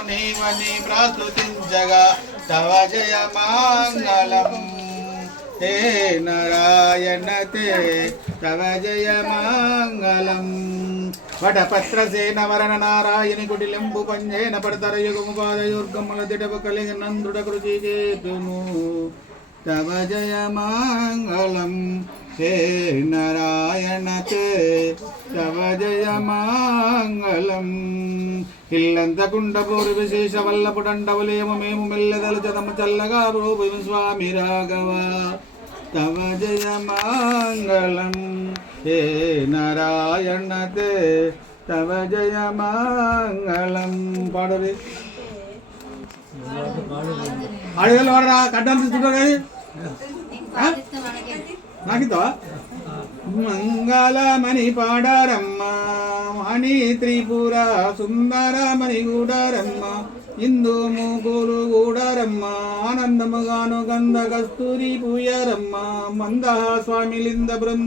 నీవని ప్రాస్తుతించగా తవ జయ మంగళం హే నారాయణ తే తవ జయ మంగళం వటపత్రసేన వరణ నారాయణి కుటిలింబు పంజేన పడతర యుగము పాదయోర్గముల దిడవ కలిగి నందుడ కృషి చేతును తవ జయ మంగళం హే నారాయణ తే తవ జయ మంగళం ఇల్లంతకుండ పూరి విశేష వల్లపుడండవలేము మేము మెల్లెదలు చదము చల్లగా రూపు స్వామి రాఘవ తవ జయ మంగళం హే నారాయణ తే తవ జయ మంగళం పాడది ఆడగలు వాడరా కట్టాలు తీసుకుంటారు కానీ నాకిద్దా మంగళమణి పాడారమ్మ మణి త్రిపుర సుందరమణి గూడారమ్మ ఇందు మూకులు గూడారమ్మ ఆనందముగాను గంధ కస్తూరి పూయారమ్మ మందహ స్వామిలింద బృంద